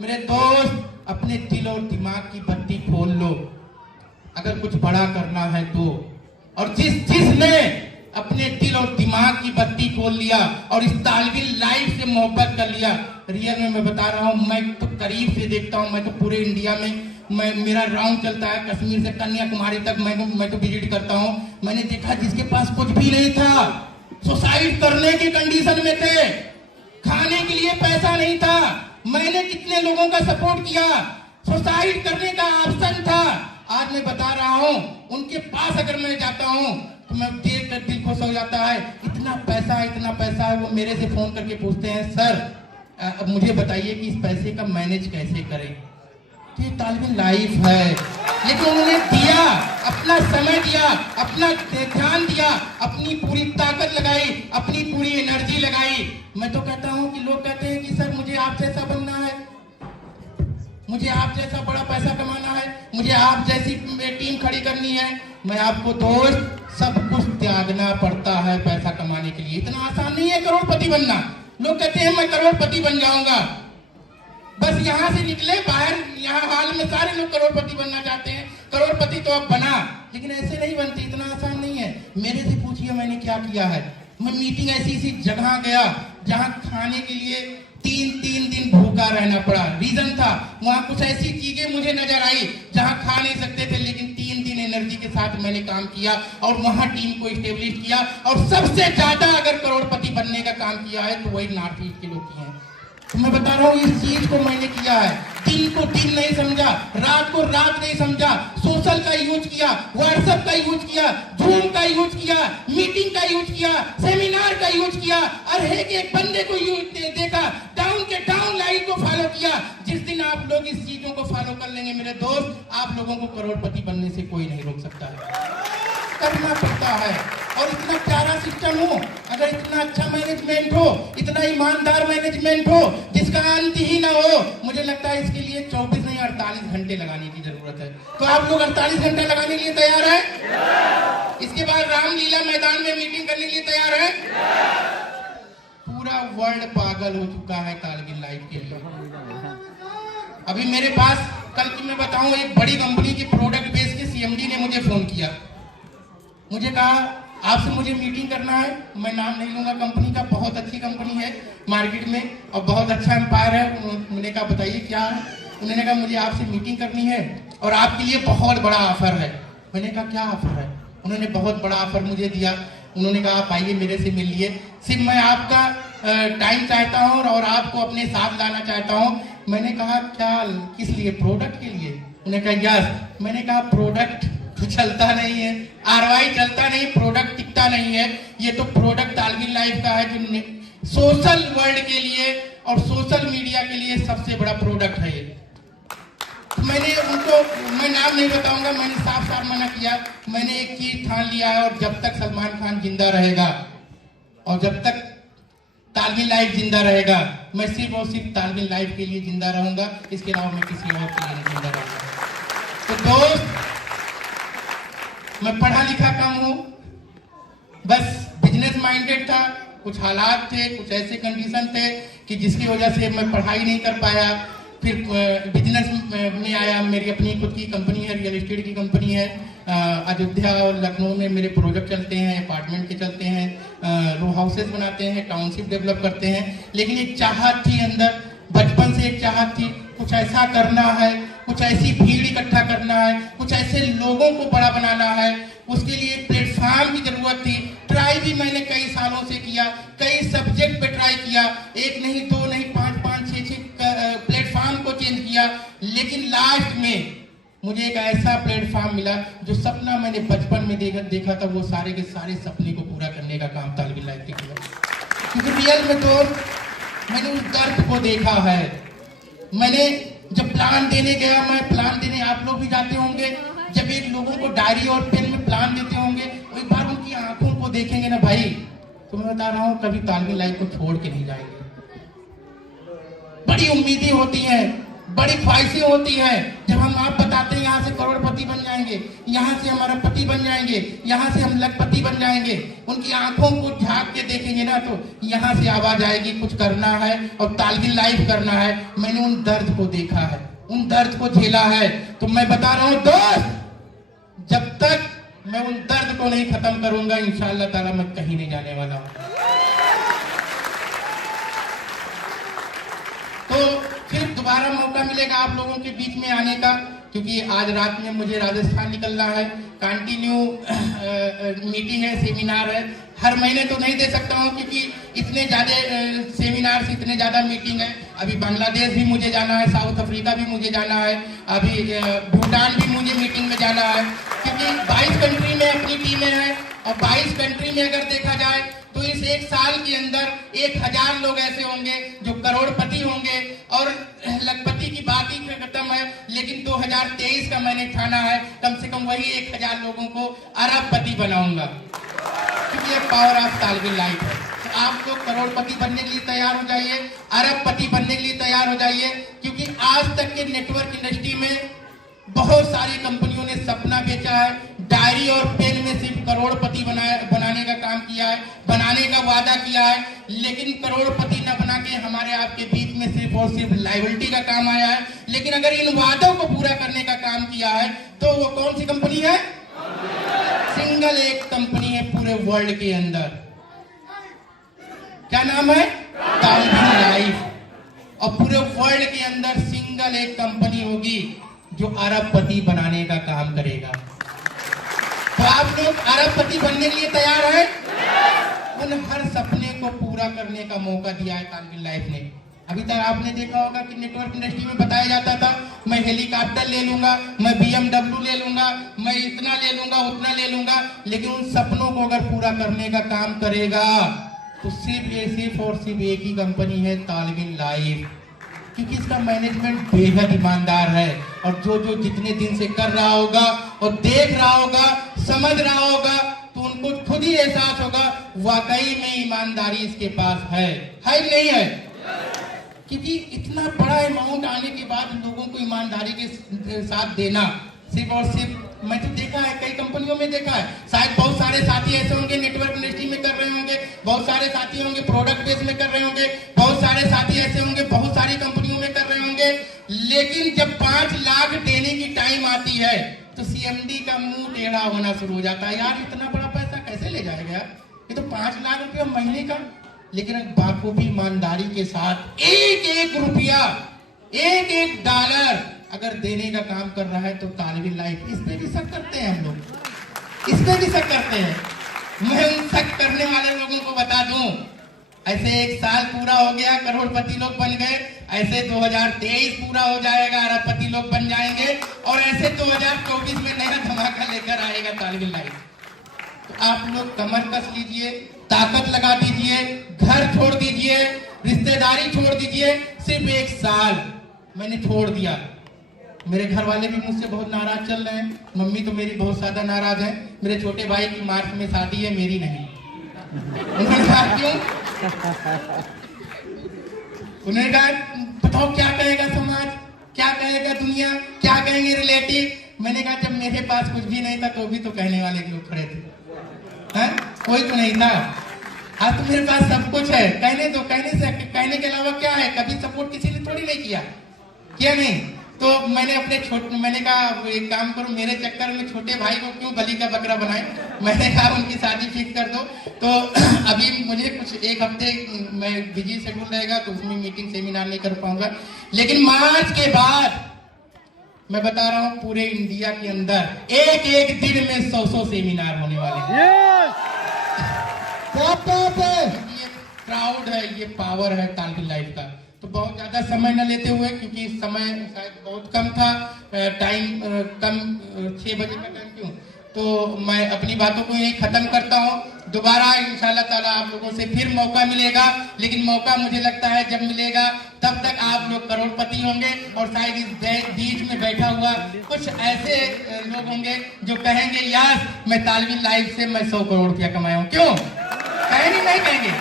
मेरे दोस्त, अपने दिल और दिमाग की बत्ती खोल लो अगर कुछ बड़ा करना है तो। और जिसने अपने दिल और दिमाग की बत्ती खोल लिया और इस तालिबी लाइफ से मोहब्बत कर लिया, रियल में मैं बता रहा हूँ, मैं तो करीब से देखता हूँ, मैं तो पूरे इंडिया में मेरा राउंड चलता है, कश्मीर से कन्याकुमारी तक मैं तो विजिट करता हूँ। मैंने देखा जिसके पास कुछ भी नहीं था, सुसाइड करने की कंडीशन में थे, खाने के लिए पैसा नहीं था, मैंने कितने लोगों का सपोर्ट किया, सुसाइड करने का ऑप्शन था। आज मैं बता रहा हूँ, उनके पास अगर मैं जाता हूँ तो मैं देख कर दिल खुश हो जाता है। इतना पैसा है। वो मेरे से फोन करके पूछते हैं, सर अब मुझे बताइए कि इस पैसे का मैनेज कैसे करें। तो ये तालिबी लाइफ है, लेकिन उन्होंने दिया, अपना समय दिया, अपना ध्यान दिया, अपनी पूरी ताकत लगाई, अपनी पूरी एनर्जी लगाई। मैं तो कहता हूँ कि लोग कहते हैं कि सर मुझे आप जैसा बनना है, मुझे आप जैसा बड़ा पैसा कमाना है, मुझे आप जैसी टीम खड़ी करनी है। मैं आपको दोस्त, सब कुछ त्यागना पड़ता है पैसा कमाने के लिए। इतना आसान नहीं है करोड़पति बनना। लोग कहते हैं मैं करोड़पति बन जाऊंगा, बस यहाँ से निकले बाहर, यहाँ हाल में सारे लोग करोड़पति बनना चाहते हैं। करोड़पति तो अब बना, लेकिन ऐसे नहीं बनती, इतना आसान नहीं है। मेरे से पूछिए मैंने क्या किया है। मैं मीटिंग ऐसी जगह गया जहाँ खाने के लिए तीन दिन भूखा रहना पड़ा। रीजन था, वहां कुछ ऐसी चीजें मुझे नजर आई जहां खा नहीं सकते थे, लेकिन 3 दिन एनर्जी के साथ मैंने काम किया और वहां टीम को स्टेब्लिश किया। और सबसे ज्यादा अगर करोड़पति बनने का काम किया है तो वही नॉर्थ ईस्ट के लोग किए हैं। तो मैं बता रहा हूँ, इस चीज को मैंने किया है। दिन को दिन नहीं समझा, रात को रात नहीं समझा, सोशल का यूज किया, व्हाट्सएप का यूज किया, जूम का यूज किया, मीटिंग का यूज किया, सेमिनार का यूज किया, और एक बंदे को यूज देखा, डाउन के डाउन लाइन को फॉलो किया। जिस दिन आप लोग इस चीजों को फॉलो कर लेंगे मेरे दोस्त, आप लोगों को करोड़पति बनने से कोई नहीं रोक सकता है। करना पड़ता है। और इतना प्यारा सिस्टम हो, अगर इतना अच्छा मैनेजमेंट हो, इतना ईमानदार मैनेजमेंट हो जिसका अंत ही ना हो, मुझे लगता है इसके लिए 24 नहीं 48 घंटे लगाने की जरूरत है। तो आप लोग 48 घंटे लगाने के लिए तैयार हैं? इसके बाद रामलीला मैदान में मीटिंग करने के लिए तैयार हैं? पूरा वर्ल्ड पागल हो चुका है तालिबी लाइफ के लिए। अभी मेरे पास कल की मैं बताऊं, एक बड़ी कंपनी की प्रोडक्ट बेस के सीएमडी ने मुझे फोन किया, मुझे कहा आपसे मुझे मीटिंग करना है। मैं नाम नहीं लूंगा कंपनी का, बहुत अच्छी कंपनी है मार्केट में और बहुत अच्छा एम्पायर है। मैंने कहा बताइए क्या है। उन्होंने कहा मुझे आपसे मीटिंग करनी है और आपके लिए बहुत बड़ा ऑफर है। मैंने कहा क्या ऑफर है। उन्होंने बहुत बड़ा ऑफर मुझे दिया। उन्होंने कहा आप आइए मेरे से मिल लिए, सिर्फ मैं आपका टाइम चाहता हूँ और आपको अपने साथ लाना चाहता हूँ। मैंने कहा क्या, किस लिए? प्रोडक्ट के लिए? उन्होंने कहा यस। मैंने कहा प्रोडक्ट तो चलता नहीं है, आरवाई चलता नहीं, प्रोडक्ट टिकता नहीं है। ये तो प्रोडक्ट तालिबी लाइफ का है जो सोशल वर्ल्ड के लिए और सोशल मीडिया के लिए सबसे बड़ा प्रोडक्ट है ये। मैंने उनको, मैं नाम नहीं बताऊंगा, मैंने साफ साफ मना किया। मैंने एक चीज ठान लिया है, और जब तक सलमान खान जिंदा रहेगा और जब तक तालिबी लाइफ जिंदा रहेगा, मैं सिर्फ और सिर्फ तालिबी लाइफ के लिए जिंदा रहूंगा। इसके अलावा मैं किसी और के लिए नहीं जिंदा रहूंगा। तो दोस्त, मैं पढ़ा लिखा कम हूं, बस बिजनेस माइंडेड था। कुछ हालात थे, कुछ ऐसे कंडीशन थे कि जिसकी वजह से मैं पढ़ाई नहीं कर पाया। फिर बिजनेस में आया। मेरी अपनी खुद की कंपनी है, रियल एस्टेट की कंपनी है। अयोध्या और लखनऊ में मेरे प्रोजेक्ट चलते हैं, अपार्टमेंट के चलते हैं, रो हाउसेस बनाते हैं, टाउनशिप डेवलप करते हैं। लेकिन एक चाहत थी अंदर, बचपन से एक चाहत थी, कुछ ऐसा करना है, कुछ ऐसी भीड़ इकट्ठा करना है, कुछ ऐसे लोगों को बड़ा बनाना है। उसके लिए प्लेटफॉर्म की जरूरत थी। ट्राई भी मैंने कई सालों से किया, कई सब्जेक्ट पे ट्राई किया, एक नहीं, दो नहीं, 5 6 प्लेटफॉर्म को चेंज किया। लेकिन लास्ट में मुझे एक ऐसा प्लेटफॉर्म मिला जो सपना मैंने बचपन में देखा था, वो सारे के सारे सपने को पूरा करने का काम तालिबी लाइफ ने किया। क्योंकि रियल में तो मैंने उस दर्द को देखा है। मैंने जब प्लान देने गया, मैं प्लान देने, आप लोग भी जाते होंगे, जब एक लोगों को डायरी और पेन में प्लान देते होंगे, एक बार उनकी आंखों को देखेंगे ना भाई, तो मैं बता रहा हूँ कभी तालिबी लाइफ को छोड़ के नहीं जाएंगे। बड़ी उम्मीदें होती हैं, बड़ी ख्वाहिशें होती है जब हम आप बताते हैं यहाँ से करोड़पति बन जाएंगे, यहाँ से हम अरबपति बन जाएंगे, यहाँ से हम लखपति बन जाएंगे। उनकी आंखों को झांक के देखेंगे ना तो यहाँ से आवाज आएगी कुछ करना है और तालगी लाइफ करना है। मैंने उन दर्द को देखा है, उन दर्द को झेला है। तो मैं बता रहा हूँ दोस्त, जब तक मैं उन दर्द को नहीं खत्म करूंगा इंशाअल्लाह ताला मैं कहीं नहीं जाने वाला हूं। तो फिर दोबारा मौका मिलेगा आप लोगों के बीच में आने का, क्योंकि आज रात में मुझे राजस्थान निकलना है। कंटिन्यू मीटिंग है, सेमिनार है। हर महीने तो नहीं दे सकता हूं क्योंकि इतने ज्यादा सेमिनार से इतने ज्यादा मीटिंग है। अभी बांग्लादेश भी मुझे जाना है, साउथ अफ्रीका भी मुझे जाना है, अभी भूटान भी मुझे मीटिंग में जाना है, क्योंकि 22 कंट्री में अपनी टीमें हैं। और 22 कंट्री में अगर देखा जाए तो इस एक साल के अंदर 1000 लोग ऐसे होंगे जो करोड़पति होंगे। और लखपति की बात ही खत्म है, लेकिन 2023 का मैंने ठाना है कम से कम वही 1000 लोगों को अरबपति बनाऊंगा, क्योंकि ये पावर ऑफ तालगी लाइफ है। तो आप लोग करोड़पति बनने के लिए तैयार हो जाइए, अरबपति बनने के लिए तैयार हो जाइए, क्योंकि आज तक के नेटवर्क इंडस्ट्री में बहुत सारी कंपनियों ने सपना बेचा है, डायरी और पेन में सिर्फ करोड़पति बनाने का काम किया है, बनाने का वादा किया है, लेकिन करोड़पति न बना के हमारे आपके बीच में सिर्फ और सिर्फ लायबिलिटी का काम आया है। लेकिन अगर इन वादों को पूरा करने का काम किया है तो वो कौन सी कंपनी है? सिंगल एक कंपनी है पूरे वर्ल्ड के अंदर, क्या नाम है? तालगी लाइफ। और पूरे वर्ल्ड के अंदर सिंगल एक कंपनी होगी जो अरबपति बनाने का काम करेगा। तो आप लोग अरबपति बनने के लिए तैयार हैं? उन हर सपने को पूरा करने का मौका दिया है तालगी लाइफ ने। अभी तक आपने देखा होगा कि नेटवर्क इंडस्ट्री में बताया जाता था मैं हेलीकॉप्टर ले लूंगा, मैं BMW ले लूंगा, मैं इतना ले लूंगा, उतना ले लूंगा, लेकिन उन सपनों को अगर पूरा करने का काम करेगा तो सिर्फ और सिर्फ एक ही कंपनी है, तालगी लाइफ। क्योंकि इसका मैनेजमेंट बेहद ईमानदार है और जो जितने दिन से कर रहा होगा और देख रहा होगा, समझ रहा होगा, तो उनको खुद ही एहसास होगा वाकई में ईमानदारी इसके पास है कि नहीं है। क्योंकि इतना बड़ा अमाउंट आने के बाद लोगों को ईमानदारी के साथ देना, सिर्फ और सिर्फ मैं तो देखा है, कई कंपनियों में देखा है, शायद बहुत सारे साथी ऐसे होंगे नेटवर्क इंडस्ट्री में कर रहे होंगे, बहुत सारे साथी होंगे प्रोडक्ट बेस में कर रहे होंगे, बहुत सारे साथी ऐसे होंगे बहुत सारी कंपनियों में कर रहे होंगे, लेकिन जब 5 लाख देने की टाइम आती है तो CMD का मुंह टेढ़ा होना शुरू हो जाता है। यार इतना बड़ा पैसा कैसे ले जाएगा यार, ये तो 5 लाख रुपया महीने का। लेकिन बाखूबी ईमानदारी के साथ एक रुपया, एक डॉलर अगर देने का काम कर रहा है तो तालगी लाइफ इस पे भी शक करते हैं। हम लोग इस पे भी शक करते हैं। मैं उन शक करने वाले लोगों को बता दूं, ऐसे एक साल पूरा हो गया, करोड़पति लोग बन गए, ऐसे 2023 पूरा हो जाएगा, अरबपति लोग बन जाएंगे, और ऐसे 2024 में नया धमाका लेकर आएगा तालगी लाइफ। तो आप लोग कमर कस लीजिए, ताकत लगा दीजिए, घर छोड़ दीजिए, रिश्तेदारी छोड़ दीजिए। सिर्फ 1 साल मैंने छोड़ दिया। मेरे घर वाले भी मुझसे बहुत नाराज चल रहे हैं, मम्मी तो मेरी बहुत ज्यादा नाराज है। मेरे छोटे भाई की मार्च में शादी है, मेरी नहीं। उन्होंने कहा क्यों? उन्होंने कहा बताओ क्या कहेगा समाज, क्या कहेगा दुनिया, क्या कहेंगे रिलेटिव। मैंने कहा जब मेरे पास कुछ भी नहीं था तो भी तो कहने वाले लोग खड़े थे, हैं? कोई तो नहीं था। आज तो मेरे पास सब कुछ है, कहने दो, कहने के अलावा क्या है? कभी सपोर्ट किसी ने थोड़ी नहीं किया नहीं। तो मैंने कहा एक काम करो, मेरे चक्कर में छोटे भाई को क्यों बलि का बकरा बनाए। मैंने कहा उनकी शादी फिक्स कर दो। तो अभी मुझे कुछ 1 हफ्ते मैं बिजी शेड्यूल रहेगा तो उसमें मीटिंग सेमिनार नहीं कर पाऊंगा, लेकिन मार्च के बाद मैं बता रहा हूँ पूरे इंडिया के अंदर एक दिन में 100 सेमिनार होने वाले हैं। ये क्राउड है, ये पावर है तालगी लाइफ का। तो बहुत ज्यादा समय न लेते हुए, क्योंकि समय शायद बहुत कम था, टाइम कम, 6 बजे का टाइम क्यों, तो मैं अपनी बातों को यही खत्म करता हूँ। दोबारा इंशाल्लाह ताला आप लोगों से फिर मौका मिलेगा, लेकिन मौका मुझे लगता है जब मिलेगा तब तक आप लोग करोड़पति होंगे, और शायद इस बीच में बैठा हुआ कुछ ऐसे लोग होंगे जो कहेंगे यार मैं तालगी लाइफ से मैं 100 करोड़ रुपया कमाया हूँ। क्यों कहेंगे? नहीं कहेंगे।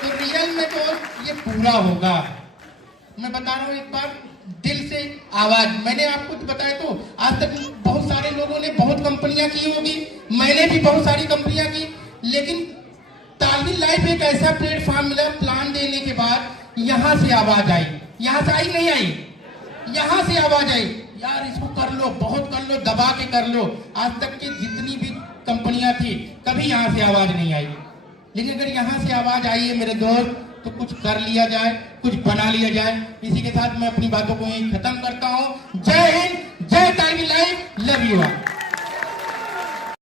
तो रियल में तो ये पूरा होगा, मैं बता रहा हूँ एक बार दिल से आवाज, मैंने आपको तो बताया तो आज तक बहुत सारे लोगों ने बहुत कंपनियां की होगी, मैंने भी बहुत सारी कंपनियां की, लेकिन तालवी लाइफ एक ऐसा प्लेटफॉर्म मिला, प्लान देने के बाद यहां से आवाज आई, यहां से आई नहीं आई, यहां से आवाज आई, यार इसको कर लो, बहुत कर लो, दबा के कर लो। आज तक की जितनी भी कंपनियां थी कभी यहां से आवाज नहीं आई, लेकिन अगर यहां से आवाज आई है मेरे दोस्त तो कुछ कर लिया जाए, कुछ बना लिया जाए। इसी के साथ मैं अपनी बातों को यहीं खत्म करता हूं। जय हिंद, जय तालवी लाइफ, लव यू ऑल।